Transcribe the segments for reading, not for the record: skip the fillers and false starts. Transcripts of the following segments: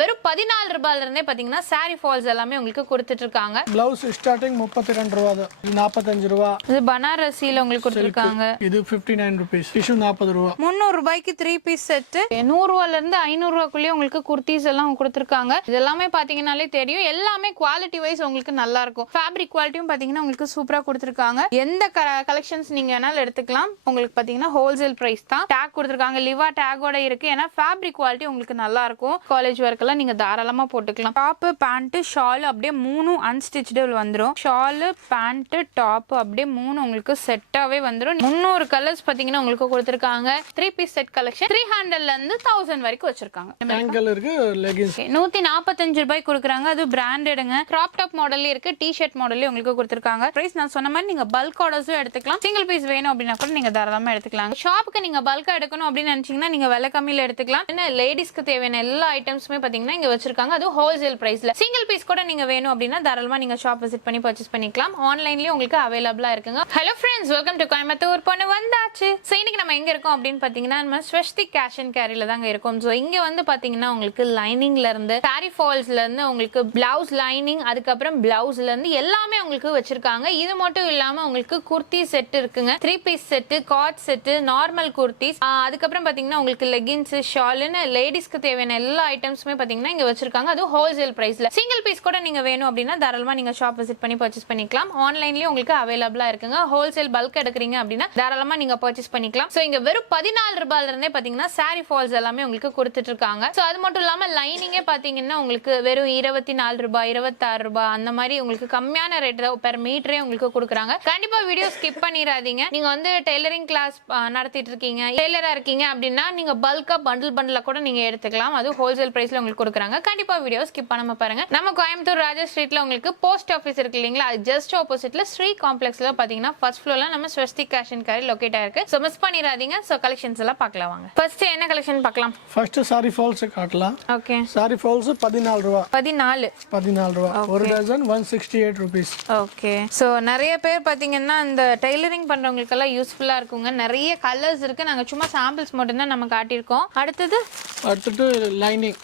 வெறும் 14 ரூபாயில இருந்தே பாத்தீங்கன்னா சாரி ஃபால்ஸ் எல்லாமே உங்களுக்கு கொடுத்துட்டு இருக்காங்க. பிளவுஸ் ஸ்டார்டிங் 32 ரூபாய் தான். இது 45 ரூபாய். இது பனாரசில உங்களுக்கு கொடுத்திருக்காங்க. இது 59 ரூபீஸ். டிஷ்யூ 40 ரூபாய். 300 ரூபாய்க்கு 3 பீஸ் செட். 100 ரூபாயில இருந்து 500 ரூபாய்க்குள்ளே உங்களுக்கு குர்தீஸ் எல்லாம் கொடுத்திருக்காங்க. இது எல்லாமே பாத்தீங்கன்னாலே தெரியும். எல்லாமே குவாலிட்டி வைஸ் உங்களுக்கு நல்லா இருக்கும். ஃபேப்ரிக் குவாலிட்டியும் பாத்தீங்கன்னா உங்களுக்கு சூப்பரா கொடுத்திருக்காங்க. எந்த கலெக்ஷன்ஸ் நீங்க வேணாலும் எடுத்துக்கலாம். உங்களுக்கு பாத்தீங்கன்னா ஹோல்சேல் பிரைஸ் தான். டேக் கொடுத்திருக்காங்க. லிவா டேகோட இருக்கு. ஏன்னா ஃபேப்ரிக் குவாலிட்டி உங்களுக்கு நல்லா இருக்கும். காலேஜ் ஒர்க் எல்லாம் நீங்க தாராளமா போட்டுக்கலாம். டாப் பேண்ட் ஷால் அப்படியே 3 அன்ஸ்டிச்டு வந்துரும். ஷால் பேண்ட் டாப் அப்படியே 3 உங்களுக்கு செட்டாவே வந்துரும். 300 கலர்ஸ் பாத்தீங்கன்னா உங்களுக்கு கொடுத்திருக்காங்க. 3 பீஸ் செட் கலெக்ஷன் 300ல இருந்து 1000 வரைக்கும் வச்சிருக்காங்க. ஆங்கிள் இருக்கு. லெகின்ஸ் 145 ரூபாய் கொடுக்குறாங்க. அது பிராண்டடுங்க. கிராப் டாப் மாடல்ல இருக்கு. டி-ஷர்ட் மாடல்ல உங்களுக்கு கொடுத்திருக்காங்க. பிரைஸ் நான் சொன்ன மாதிரி நீங்க பல்க் ஆர்டர்ஸும் எடுத்துக்கலாம். சிங்கிள் பீஸ் வேணும் அப்படின்னா கூட நீங்க தாராளமா எடுத்துக்கலாம். ஷாப்புக்கு நீங்க பல்கா எடுக்கணும் அப்படின்னு நினைச்சீங்கன்னா நீங்க விலை கம்மியில எடுத்துக்கலாம். என்ன லேடிஸ்க்கு தேவையான எல்லா ஐட்டம்ஸுமே பாத்தீங்கன்னா இங்க வச்சிருக்காங்க. அது ஹோல்சேல் பிரைஸ்ல. சிங்கிள் பீஸ் கூட நீங்க வேணும் அப்படின்னா தாராளமா நீங்க ஷாப் விசிட் பண்ணி பர்ச்சேஸ் பண்ணிக்கலாம். ஆன்லைன்லயும் உங்களுக்கு அவைலபிளா இருக்குங்க. Hello friends, welcome to Coimbatore. பொண்ணு வந்தாச்சு. சோ இன்னைக்கு நம்ம எங்க இருக்கோம் அப்படின்னு பாத்தீங்கன்னா நம்ம ஸ்வஸ்தி கேஷ் அண்ட் கேரில தாங்க இருக்கோம். சோ இங்க வந்து பாத்தீங்கன்னா உங்களுக்கு லைனிங்ல இருந்து சாரி ஃபால்ஸ்ல இருந்து உங்களுக்கு பிளவுஸ் லைனிங், அதுக்கப்புறம் பிளவுஸ்ல இருந்து எல்லாமே உங்களுக்கு வச்சிருக்காங்க. இது மட்டும் இல்லாம உங்களுக்கு குர்த்தி செட் இருக்குங்க. 3 piece set, coord set, normal kurtis, அதுக்கப்புறம் பாத்தீங்கன்னா உங்களுக்கு லெகின்ஸ், ஷால்னு லேடிஸ்க்கு தேவையான எல்லா ஐட்டம்ஸுமே பாத்தீங்கன்னா இங்க வச்சிருக்காங்க. அது ஹோல்சேல் பிரைஸ்ல. சிங்கிள் பீஸ் கூட நீங்க வேணும் அப்படின்னா தாராளமா நீங்க ஷாப் விசிட் பண்ணி பர்ச்சேஸ் பண்ணிக்கலாம். ஆன்லைன்லயும் உங்களுக்கு அவைலபிளா இருக்குங்க. ஹோல்சேல் பல்க் எடுக்கிறீங்க அப்படின்னா தாராளமா நீங்க பர்ச்சேஸ் பண்ணிக்கலாம். சோ இங்க வெறும் 14 ரூபாயில இருந்தே பாத்தீங்கன்னா சாரி ஃபால்ஸ் எல்லாமே உங்களுக்கு கொடுத்துட்டு இருக்காங்க. சோ அது மட்டும் இல்லாம லைனிங்கே பாத்தீங்கன்னா உங்களுக்கு வெறும் 24 ரூபாய், 26 ரூபாய் அந்த மாதிரி உங்களுக்கு கம்மியான ரேட் பெர் மீட்டரே உங்களுக்கு கொடுக்குறாங்க. கண்டிப்பா வீடியோ ஸ்கிப் பண்ணிடாதீங்க. நீங்க வந்து டெய்லரிங் கிளாஸ் நடத்திட்டு இருக்கீங்க, டெய்லரா இருக்கீங்க அப்படின்னா நீங்க பல்கா பண்டில் கூட நீங்க எடுத்துக்கலாம். அது ஹோல்சேல் பிரைஸ்ல உங்களுக்கு கொடுக்குறாங்க. கண்டிப்பா வீடியோ ஸ்கிப் பண்ணாம பாருங்க. நம்ம கோயம்புத்தூர் ராஜா ஸ்ட்ரீட்ல உங்களுக்கு போஸ்ட் ஆபீஸ் இருக்கு இல்லீங்களா, அது ஜஸ்ட் ஆப்போசிட்ல ஸ்ரீ காம்ப்ளெக்ஸ்ல பாத்தீங்கன்னா ஃபர்ஸ்ட் ஃப்ளோர்ல நம்ம Swasti cash and carry locate ஆயிருக்கு. சோ மிஸ் பண்ணிராதீங்க. சோ கலெக்ஷன்ஸ் எல்லாம் பார்க்கலாம் வாங்க. ஃபர்ஸ்ட் என்ன கலெக்ஷன் பார்க்கலாம்? ஃபர்ஸ்ட் சாரி ஃபால்ஸ் காட்டலாம். ஓகே. சாரி ஃபால்ஸ் 14 ரூபாய். 14 ரூபாய். ஒரு டஜன் 168 ரூபீஸ். ஓகே. சோ நிறைய பேர் பாத்தீங்கன்னா இந்த டெய்லரிங் பண்றவங்களுக்கு எல்லாம் யூஸ்ஃபுல்லா இருக்குங்க. நிறைய கலர்ஸ் இருக்கு. நாங்க சும்மா சாம்பிள்ஸ் மட்டும் தான் நம்ம காட்டியிருக்கோம். அடுத்து லைனிங்.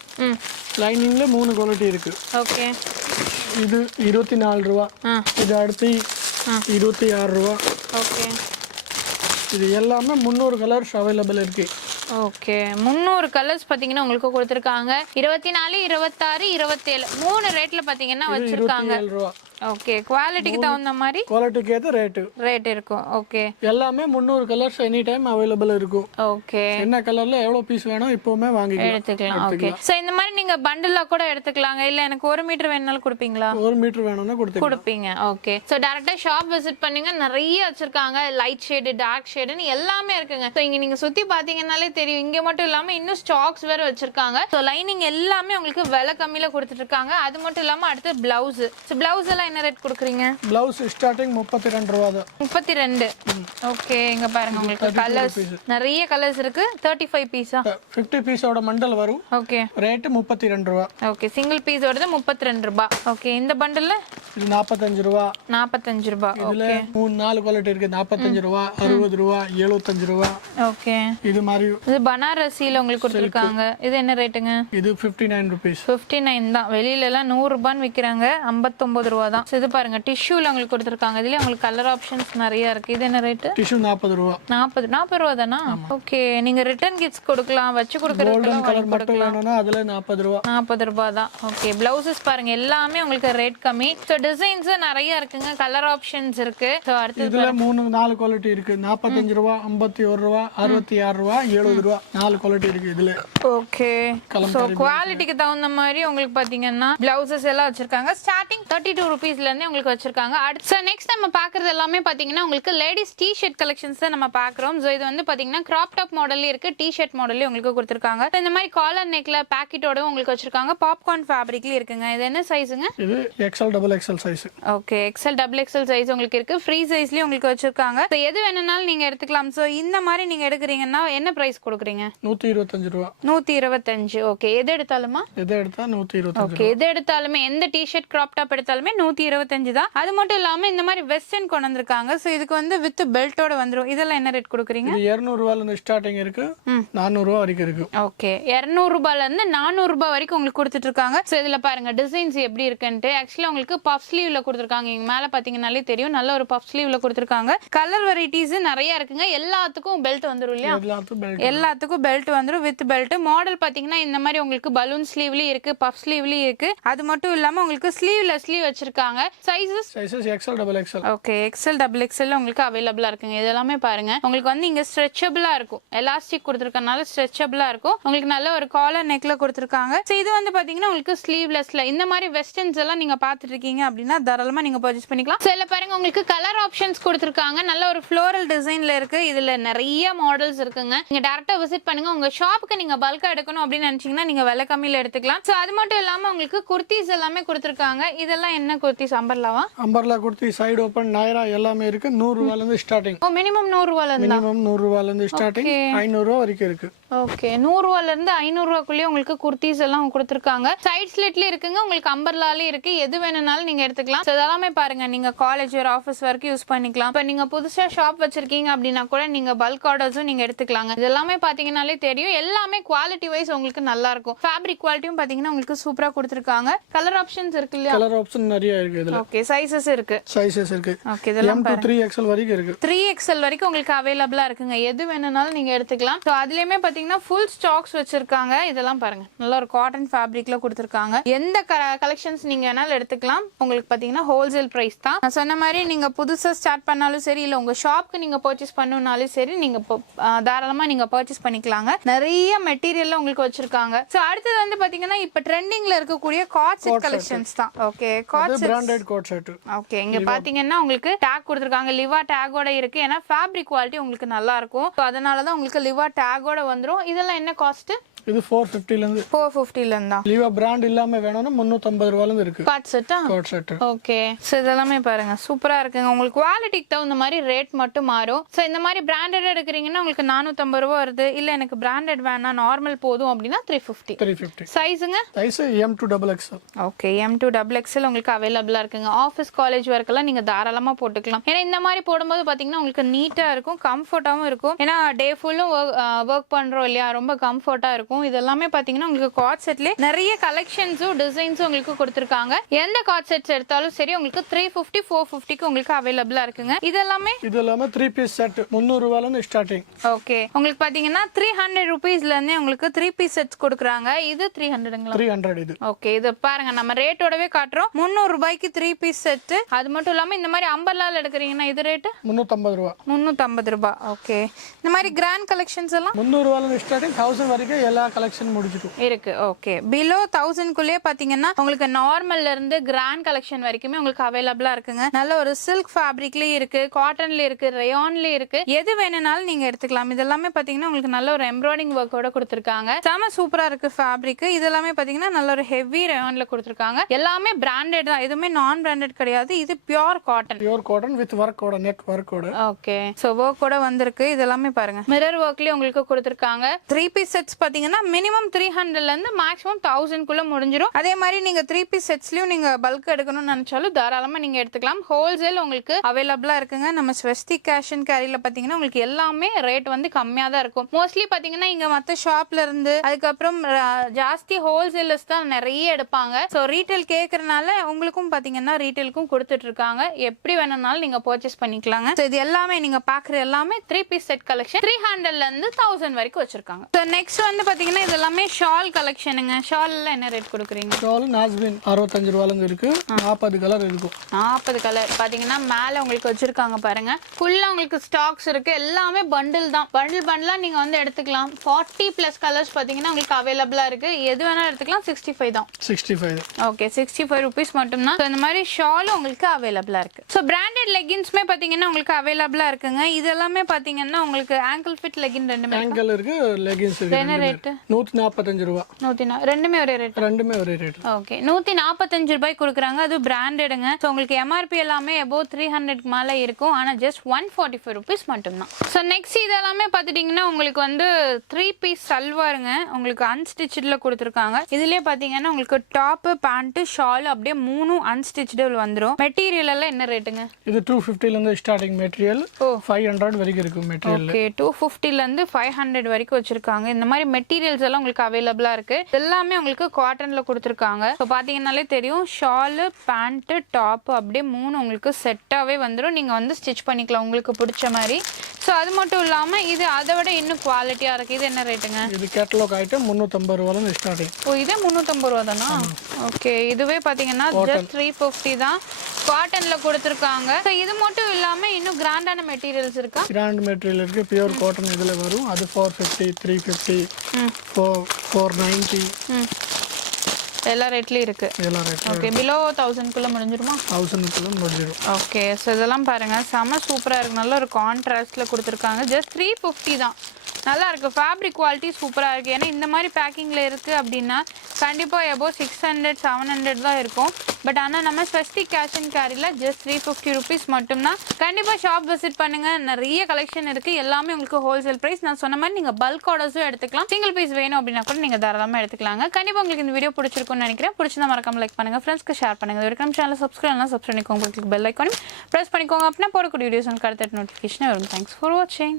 லைனிங்ல 3 குவாலிட்டி இருக்கு. ஓகே. இது 24 ரூபாய். இது அடுத்து 26 ரூபாய். ஓகே. இது எல்லாமே 300 கலர்ஸ் அவைலபிள் இருக்கு. ஓகே. 300 கலர்ஸ் பாத்தீங்கன்னா உங்களுக்கு கொடுத்திருக்காங்க. 24, 26, 27 3 ரேட்ல பாத்தீங்கன்னா வச்சிருக்காங்க. 27 ரூபாய். ஓகே. குவாலிட்டிக்கு தகுந்த மாதிரி குவாலிட்டிக்கு ஏத்த ரேட் இருக்கும். ஓகே. எல்லாமே 300 கலர்ஸ் எனி டைம் அவைலபிள் இருக்கும். ஓகே. என்ன கலர்ல எவ்வளவு பீஸ் வேணும் இப்போமே வாங்கிக்கலாம், எடுத்துக்கலாம். ஓகே. சோ இந்த மாதிரி நீங்க பண்டிலா கூட எடுத்துக்கலாங்க. இல்ல எனக்கு 1 மீட்டர் வேணும்னாலும் கொடுப்பீங்களா? 1 மீட்டர் வேணும்னா கொடுப்பீங்க. ஓகே. சோ டைரக்டா ஷாப் விசிட் பண்ணுங்க. நிறைய வச்சிருக்காங்க. லைட் ஷேட், டார்க் ஷேட்னு எல்லாமே இருக்குங்க. சோ இங்க நீங்க சுத்தி பாத்தீங்கன்னாலே தெரியும். இங்க மட்டும் இல்லாம இன்னும் ஸ்டாக்ஸ் வேற வச்சிருக்காங்க. சோ லைனிங் எல்லாமே உங்களுக்கு விலை கம்மியில கொடுத்துட்டு இருக்காங்க. அது மட்டும் இல்லாம அடுத்து பிளவுஸ். சோ பிளவுஸ் எல்லாம் என்ன ரேட் கொடுக்குறீங்க? பிளவுஸ் ஸ்டார்டிங் 32 ரூபாய் தான். 32. ஓகே. இங்க பாருங்க உங்களுக்கு கலர்ஸ் நிறைய கலர்ஸ் இருக்கு. 35 பீஸா? 50 பீஸோட மண்டல் வரும். ஓகே. ரேட் 32 ரூபாய். ஓகே. சிங்கிள் பீஸ் ஓடது 32 ரூபாய். ஓகே. இந்த பண்டல்ல இது 45 ரூபாய். 45 ரூபாய். இதுல 4 குவாலிட்டி இருக்கு. 45 ரூபாய், 60 ரூபாய், 75 ரூபாய். ஓகே. இது மாதிரி இது பனாரசில உங்களுக்கு கொடுத்திருக்காங்க. இது என்ன ரேட்டுங்க? இது 59 ரூபீஸ். 59 தான். வெளியில எல்லாம் 100 ரூபாய்னு விக்கிறாங்க. 59 ரூபாய் தான். இது பாருங்க டிஷ்யூல உங்களுக்கு கொடுத்திருக்காங்க. இதுல உங்களுக்கு கலர் ஆப்ஷன்ஸ் நிறைய இருக்கு. இது என்ன ரேட்? டிஷ்யூ 40 ரூபாய். 40 ரூபாய் தானா? ஓகே. நீங்க ரிட்டர்ன் கிஃப்ட்ஸ் கொடுக்கலாம், வச்சு கொடுக்கறதுக்கு கலர் மட்டும் வேணும்னா அதுல 40 ரூபாய். 40 ரூபாய் தான். ஓகே. பிளவுசஸ் பாருங்க எல்லாமே உங்களுக்கு ரேட் கம்மி. சோ டிசைன்ஸ் நிறைய இருக்குங்க. கலர் ஆப்ஷன்ஸ் இருக்கு. சோ அடுத்து இதுல 4 குவாலிட்டி இருக்கு. 45 ரூபாய், 51 ரூபாய், 66 ரூபாய், 70 ரூபாய். 4 குவாலிட்டி இருக்கு இதுல. ஓகே. சோ குவாலிட்டிக்கு தகுந்த மாதிரி உங்களுக்கு பாத்தீங்கன்னா பிளவுசஸ் எல்லாம் வச்சிருக்காங்க. ஸ்டார்டிங் 32 ரூபீஸ்ல இருந்து உங்களுக்கு வச்சிருக்காங்க. அடுத்து நெக்ஸ்ட் நம்ம பாக்குறது எல்லாமே பாத்தீங்கன்னா உங்களுக்கு லேடிஸ் டி-ஷர்ட் கலெக்ஷன்ஸ் தான் நம்ம பாக்குறோம். சோ இது வந்து பாத்தீங்கன்னா கிராப் டாப் மாடல்ல இருக்கு. டி-ஷர்ட் மாடல்ல உங்களுக்கு கொடுத்திருக்காங்க. இந்த மாதிரி காலர் நெக்ல பாக்கெட்டோட உங்களுக்கு வச்சிருக்காங்க. பாப்கார்ன் ஃபேப்ரிக்ல இருக்குங்க. இது என்ன சைஸ்ங்க? இது XL double XL size. Okay. XL double XL size உங்களுக்கு இருக்கு. ஃப்ரீ சைஸ்லயும் உங்களுக்கு வச்சிருக்காங்க. சோ எது வேணும்னாலும் நீங்க எடுத்துக்கலாம். சோ இந்த மாதிரி நீங்க எடுக்கறீங்கன்னா என்ன பிரைஸ் கொடுக்குறீங்க? 125 ரூபாய். 125. ஓகே. எது எடுத்தாலுமா? எது எடுத்தா 125. ஓகே. எது எடுத்தாலுமே எந்த டி-ஷர்ட் கிராப் டாப் எடுத்தாலுமே 125 125 தான். அது மட்டும் இல்லாம இந்த மாதிரி வெஸ்டர்ன் கொண்டு வந்திருக்காங்க. சோ இதுக்கு வந்து வித் பெல்ட்டோட வந்துரும். இதெல்லாம் என்ன ரேட் கொடுக்குறீங்க? இது 200 ரூபாயில இருந்து ஸ்டார்டிங் இருக்கு, 400 ரூபாய் வரைக்கும் இருக்கு. ஓகே, 200 ரூபாயில இருந்து 400 ரூபாய் வரைக்கும் உங்களுக்கு கொடுத்துட்டு இருக்காங்க. சோ இதுல பாருங்க டிசைன்ஸ் எப்படி இருக்குன்ட்டு. ஆக்சுவலா உங்களுக்கு பஃப் ஸ்லீவ்ல கொடுத்துருக்காங்க. இங்க மேல பாத்தீங்கன்னாலே தெரியும், நல்ல ஒரு பஃப் ஸ்லீவ்ல கொடுத்துருக்காங்க. கலர் வெரைட்டிஸ் நிறைய இருக்குங்க. எல்லாத்துக்கும் பெல்ட் வந்துரும் இல்லையா? எல்லாத்துக்கும் பெல்ட் வந்துரும் வித் பெல்ட். மாடல் பாத்தீங்கன்னா இந்த மாதிரி உங்களுக்கு பலூன் ஸ்லீவ்லயும் இருக்கு, பஃப் ஸ்லீவ்லயும் இருக்கு. அது மட்டும் இல்லாம உங்களுக்கு ஸ்லீவ் வச்சிருக்காங்க. Sizes XL double XL. Okay, XL double XL உங்களுக்கு அவைலபிளா இருக்குங்க. இதெல்லாமே பாருங்க உங்களுக்கு வந்து இங்க ஸ்ட்ரெச்சபிளா இருக்கும். எலாஸ்டிக் கொடுத்துருக்கனால ஸ்ட்ரெச்சபிளா இருக்கும். உங்களுக்கு நல்ல ஒரு காலர் நெக்ல கொடுத்துருக்காங்க. சோ இது வந்து பாத்தீங்கன்னா உங்களுக்கு ஸ்லீவ்லெஸ்ல இந்த மாதிரி வெஸ்டர்ன்ஸ் எல்லாம் நீங்க பாத்துட்டு இருக்கீங்க அப்படின்னா தாராளமா நீங்க பர்ச்சேஸ் பண்ணிக்கலாம். சோ இதுல பாருங்க உங்களுக்கு கலர் ஆப்ஷன்ஸ் கொடுத்துருக்காங்க. நல்ல ஒரு ஃப்ளோரல் டிசைன்ல இருக்கு. இதுல நிறைய மாடல்ஸ் இருக்குங்க. நீங்க டைரக்டா விசிட் பண்ணுங்க. உங்க ஷாப்புக்கு நீங்க பல்கா எடுக்கணும் அப்படின்னு நினைச்சீங்கன்னா நீங்க விலை கம்மியில எடுத்துக்கலாம். சோ அது மட்டும் இல்லாம உங்களுக்கு குர்த்திஸ் எல்லாமே கொடுத்துருக்காங்க. இதெல்லாம் என்ன குர்த்திஸ்? அம்பர்லாவா? Umbrella kurti, side open, Naira எல்லாமே இருக்கு. 100 ரூபாயில இருந்து ஸ்டார்டிங். ஓ, மினிமம் 100 ரூபாயில இருந்து. மினிமம் 100 ரூபாயில இருந்து ஸ்டார்டிங், 500 ரூபாய் வரைக்கும் இருக்கு. ஓகே, 100 ரூபாயில இருந்து 500 ரூபாய்க்குள்ளே உங்களுக்கு குர்த்திஸ் எல்லாம் கொடுத்துருக்காங்க. சைட் ஸ்லிட்ல இருக்குங்க, உங்களுக்கு அம்பர்லாலே இருக்கு. எது வேணும்னாலும் நீங்க எடுத்துக்கலாம். சோ இதெல்லாமே பாருங்க நீங்க காலேஜ் ஒரு ஆஃபீஸ் வரைக்கும் யூஸ் பண்ணிக்கலாம். இப்போ நீங்க புதுசா ஷாப் வச்சிருக்கீங்க அப்படின்னா கூட நீங்க பல்க் ஆர்டர்ஸும் நீங்க எடுத்துக்கலாங்க. இதெல்லாமே பாத்தீங்கன்னாலே தெரியும், எல்லாமே குவாலிட்டி வைஸ் உங்களுக்கு நல்லா இருக்கும். ஃபேப்ரிக் குவாலிட்டியும் பாத்தீங்கன்னா உங்களுக்கு சூப்பரா கொடுத்துருக்காங்க. கலர் ஆப்ஷன்ஸ் இருக்கு இல்லையா? கலர் ஆப்ஷன் நிறைய இருக்கு இதுல. ஓகே, சைஸஸ் இருக்கு. சைஸஸ் இருக்கு. ஓகே, இதெல்லாம் M to 3XL வரைக்கும் இருக்கு. 3XL வரைக்கும் உங்களுக்கு அவைலபிளா இருக்குங்க. எது வேணும்னாலும் நீங்க எடுத்துக்கலாம். சோ அதுலயுமே பாத்தீங்கன்னா ஃபுல் ஸ்டாக்ஸ் வச்சிருக்காங்க. இதெல்லாம் பாருங்க நல்ல ஒரு காட்டன் ஃபேப்ரிக்ல கொடுத்துருக்காங்க. எந்த கலெக்ஷன்ஸ் நீங்க வேணாலும் எடுத்துக்கலாம். உங்களுக்கு பாத்தீங்கன்னா ஹோல்சேல் பிரைஸ் தான். நான் சொன்ன மாதிரி நீங்க புதுசா ஸ்டார்ட் பண்ணாலும் சரி, இல்ல உங்க ஷாப்க்கு நீங்க பர்ச்சேஸ் பண்ணணும்னாலும் சரி, நீங்க தாராளமா நீங்க பர்ச்சேஸ் பண்ணிக்கலாங்க. நிறைய மெட்டீரியல்ல உங்களுக்கு வச்சிருக்காங்க. சோ அடுத்தது வந்து பாத்தீங்கன்னா இப்ப ட்ரெண்டிங்ல இருக்கக்கூடிய காட் செட் கலெக்ஷன்ஸ் தான். Okay, coord set, branded coord set. Okay, இங்க பாத்தீங்கன்னா உங்களுக்கு டேக் கொடுத்துருக்காங்க. லிவா டேகோட இருக்கு. ஏன்னா ஃபேப்ரிக் குவாலிட்டி உங்களுக்கு நல்லா இருக்கும். அதனால தான் உங்களுக்கு லிவா டேகோட வந்துரும். இதெல்லாம் என்ன காஸ்ட்? இது 450 ல இருந்து 450 ல இருந்தா. லிவா பிராண்ட் இல்லாம வேணும்னா 350 ரூபாயில இருந்து இருக்கு. காட் செட்டா? Code set. ஓகே, சோ இதெல்லாமே பாருங்க சூப்பரா இருக்குங்க. உங்களுக்கு குவாலிட்டிக்கு தகுந்த மாதிரி ரேட் மட்டும் மாறும். சோ இந்த மாதிரி பிராண்டட் எடுக்கிறீங்கன்னா உங்களுக்கு 450 ரூபாய் வருது. இல்ல எனக்கு பிராண்டட் வேணா நார்மல் போதும் அப்படின்னா 350. சைஸுங்க? Size M to double XL. Okay, M to double XL உங்களுக்கு அவைலபிளா இருக்குங்க. ஆஃபீஸ் காலேஜ் ஒர்க்கெல்லாம் நீங்க தாராளமா போட்டுக்கலாம். ஏன்னா இந்த மாதிரி போடும்போது பாத்தீங்கன்னா உங்களுக்கு நீட்டா இருக்கும், கம்ஃபர்ட்டாவும் இருக்கும். ஏன்னா டே ஃபுல்லும் ஒர்க் பண்றோம் இல்லையா, ரொம்ப கம்ஃபர்ட்டா இருக்கும். இதெல்லாமே பாத்தீங்கன்னா உங்களுக்கு காட் செட்ல நிறைய கலெக்ஷன்ஸும் டிசைன்ஸும் உங்களுக்கு கொடுத்திருக்காங்க. எந்த காட் செட்ஸ் எடுத்தாலும் சரி உங்களுக்கு 350 450க்கு உங்களுக்கு அவைலபிளா இருக்குங்க. இதெல்லாமே 3 பீஸ் செட் 300 ரூபாயில இருந்து ஸ்டார்டிங். ஓகே, உங்களுக்கு பாத்தீங்கன்னா 300 ரூபீஸ்ல இருந்து உங்களுக்கு 3 பீஸ் செட்ஸ் கொடுக்குறாங்க. இது 300ங்களா? 300 இது. ஓகே, இது பாருங்க நம்ம ரேட்டோடவே காட்டுறோம். 300 ரூபாய்க்கு 3 பீஸ் செட். அது மட்டும் இல்லாம இந்த மாதிரி அம்பர்லால எடுக்கிறீங்கன்னா இது ரேட் 350 ரூபாய். 350 ரூபாய். ஓகே, இந்த மாதிரி கிராண்ட் கலெக்ஷன்ஸ் எல்லாம் 300 ரூபாயில இருந்து ஸ்டார்டிங் 1000 வரைக்கும் எல்லா கலெக்ஷன் முடிஞ்சிடும் இருக்கு. ஓகே, பிலோ 1000 குள்ளே பாத்தீங்கன்னா உங்களுக்கு நார்மல்ல இருந்து கிராண்ட் கலெக்ஷன் வரைக்குமே உங்களுக்கு அவைலபிளா இருக்குங்க. நல்ல ஒரு சில்க் ஃபேப்ரிக்லயும் இருக்கு, காட்டன்ல இருக்கு, ரயான்ல இருக்கு. எது வேணும்னாலும் நீங்க எடுத்துக்கலாம். இதெல்லாமே பாத்தீங்கன்னா உங்களுக்கு நல்ல ஒரு எம்ப்ராய்டிங் ஒர்க்கோட கொடுத்திருக்காங்க. செம சூப்பரா இருக்கு ஃபேப்ரிக். இதெல்லாமே பாத்தீங்கன்னா நல்ல ஒரு ஹெவி ரயான்ல கொடுத்திருக்காங்க. எல்லாமே பிராண்டட் தான், எதுவுமே நான் பிராண்டட் கிடையாது. இது pure cotton. Pure cotton with வர்க்கோட, நெட் வர்க்கோட. ஓகே, சோ வர்க்கோட வந்திருக்கு. இதெல்லாமே பாருங்க மிரர் ஒர்க்லயே உங்களுக்கு கொடுத்திருக்காங்க. 3 பீஸ் செட்ஸ் பாத்தீங்கன்னா மினிமம் 300 ல இருந்து மேக்ஸிமம் 1000 குள்ள முடிஞ்சிரும். அதே மாதிரி நீங்க 3 பீஸ் செட்ஸ்லயும் நீங்க பல்க் எடுக்கணும்னு நினைச்சாலும் தாராளமா நீங்க எடுத்துக்கலாம். ஹோல்சேல் உங்களுக்கு அவைலபிளா இருக்குங்க. நம்ம ஸ்வஸ்திக் கேஷ் அண்ட் கேரியில பாத்தீங்கன்னா உங்களுக்கு எல்லாமே ரேட் வந்து கம்மியா தான் இருக்கும். மோஸ்ட்லி பாத்தீங்கன்னா இங்க மத்த ஷாப்ல இருந்து அதுக்கப்புறம் ஜாஸ்தி ஹோல்சேலர்ஸ் தான் நிறைய எடுப்பாங்க. சோ ரீட்டைல் கேக்குறதுனால உங்களுக்கும் பாத்தீங்கன்னா ரீட்டைலுக்கும் கொடுத்துட்டு இருக்காங்க. எப்படி வேணும்னாலும் நீங்க பர்ச்சேஸ் பண்ணிக்கலாங்க. சோ இது எல்லாமே நீங்க பாக்குற எல்லாமே 3 பீஸ் செட் கலெக்ஷன் 300 ல இருந்து 1000 வரைக்கும் வச்சிருக்காங்க. சோ நெக்ஸ்ட் வந்து பாத்தீங்கன்னா இதெல்லாமே ஷால் கலெக்ஷனுங்க. ஷால்ல என்ன ரேட் கொடுக்குறீங்க? ஷால் நாஸ்பின் 65 ரூபாயில இருந்து இருக்கு. 40 கலர் இருக்கும். 40 கலர் பாத்தீங்கன்னா மேல உங்களுக்கு வச்சிருக்காங்க பாருங்க. ஃபுல்லா உங்களுக்கு ஸ்டாக்ஸ் இருக்கு. எல்லாமே பண்டில் தான். பண்டிலா நீங்க வந்து எடுத்துக்கலாம். 40+ கலர்ஸ் பாத்தீங்கன்னா உங்களுக்கு அவைலபிளா இருக்கு. எது வேணா எடுத்துக்கலாம். 65 தான். 65. ஓகே, 65 ரூபீஸ் மட்டும் தான். இந்த மாதிரி ஷால் உங்களுக்கு அவைலபிளா இருக்கு. சோ பிராண்டட் லெகின்ஸ்மே பாத்தீங்கன்னா உங்களுக்கு அவைலபிளா இருக்குங்க. இதெல்லாமே பாத்தீங்கன்னா உங்களுக்கு ஆங்கிள் ஃபிட் லெகின் ரெண்டுமே ஆங்கிள் இருக்கு, லெகின்ஸ் இருக்கு. என்ன ரேட்? உங்களுக்கு 145 ரூபா. ரெண்டுமே ஒரே ரேட். ரெண்டுமே ஒரே ரேட். ஓகே 145 ரூபாய்க்கு கொடுக்குறாங்க. அது பிராண்டடுங்க. ஸோ உங்களுக்கு எம்ஆர்பி எல்லாமே above 300 மேலே இருக்கும். ஆனால் ஜஸ்ட் 145 ருபீஸ் மட்டும்தான். ஸோ நெக்ஸ்ட் இதெல்லாமே பார்த்துட்டிங்கன்னா உங்களுக்கு வந்து 3 பீஸ் சல்வாருங்க. உங்களுக்கு அன்ஸ்டிச்சில் கொடுத்துருக்காங்க. இதுலேயே பார்த்தீங்கன்னா உங்களுக்கு டாப்பு பேண்ட்டு ஷால் அப்படியே 3 அன்ஸ்டிச்சில் வந்துடும். மெட்டீரியல் எல்லாம் என்ன ரேட்டுங்க? இது 250லேருந்து ஸ்டார்டிங் மெட்டீரியல் 500 வரைக்கும் இருக்கும் மெட்டீரியல். ஓகே 250லேருந்து 500 வரைக்கும் வச்சிருக்காங்க. இந்த மாதிரி மெட்டீரியல்ஸ் எல்லாம் உங்களுக்கு அவைலபிளாக இருக்கு. எல்லாமே உங்களுக்கு காட்டன்ல கொடுத்துருக்காங்க. ஸோ பார்த்தீங்கன்னாலே தெரியும் ஷாலு பேண்ட்டு டாப்பு அப்படியே 3 உங்களுக்கு செட்டாகவே வந்துடும். நீங்கள் வந்து ஸ்டிச் பண்ணிக்கலாம் உங்களுக்கு பிடிச்ச மாதிரி. ஸோ அது மட்டும் இல்லாமல் இது அதை விட இன்னும் குவாலிட்டியாக இருக்குது. இது என்ன ரேட்டுங்க? இது கேட்டலாக் ஐட்டம் 350 ரூபாயிலேருந்து ஸ்டார்டிங். ஓ இதே 350 ரூபா தானா? ஓகே இதுவே பார்த்தீங்கன்னா ஜஸ்ட் 350 தான். காட்டனில் கொடுத்துருக்காங்க. ஸோ இது மட்டும் இல்லாமல் இன்னும் கிராண்டான மெட்டீரியல்ஸ் இருக்கா? கிராண்ட் மெட்டீரியல் இருக்குது. பியூர் காட்டன் இதில் வரும். அது 450, 350, 490 எல்லா ரேட்லேயும் இருக்குது. எல்லா ரேட்லையும். Okay below 1000க்குள்ளே முடிஞ்சிருமா? 1000க்குள்ளே முடிஞ்சிடும். ஓகே ஸோ இதெல்லாம் பாருங்கள் செம்ம சூப்பராக இருக்குது. நல்ல ஒரு கான்ட்ராஸ்டில் கொடுத்துருக்காங்க. ஜஸ்ட் 350 தான். நல்லா இருக்குது. ஃபேப்ரிக் குவாலிட்டி சூப்பராக இருக்குது. ஏன்னா இந்த மாதிரி பேக்கிங்கில் இருக்குது அப்படின்னா கண்டிப்பாக எபோவ் 600 700 தான் இருக்கும். பட் ஆனால் நம்ம ஸ்வஸ்திக் கேஷ் அண்ட் கேரியில் ஜஸ்ட் 350 ருபீஸ் மட்டும்தான். கண்டிப்பாக ஷாப் விசிட் பண்ணுங்கள். நிறைய கலெக்ஷன் இருக்குது. எல்லாமே உங்களுக்கு ஹோல்சேல் ப்ரைஸ். நான் சொன்ன மாதிரி நீங்கள் பல்க் ஆர்டர்ஸும் எடுத்துக்கலாம். சிங்கிள் பீஸ் வேணும் அப்படின்னா கூட நீங்கள் தாராளமாக எடுத்துக்கலாங்க. கண்டிப்பாக உங்களுக்கு இந்த வீடியோ பிடிச்சிருக்கும்னு நினைக்கிறேன். பிடிச்சிருந்தா மறக்காம லைக் பண்ணுங்கள். ஃப்ரெண்ட்ஸ்க்கு ஷேர் பண்ணுங்கள். இது வரைக்கும் சேனல் சப்ஸ்கிரைப் பண்ணிக்கோங்க. உங்களுக்கு பெல் ஐக்கானும் ப்ரெஸ் பண்ணிக்கோங்க. அப்படின்னா போடக்கூடிய வீடியோஸ் உங்களுக்கு அடுத்த நோட்டிஃபிகேஷன் வரும். தேங்க்ஸ் ஃபார் வாட்சிங்.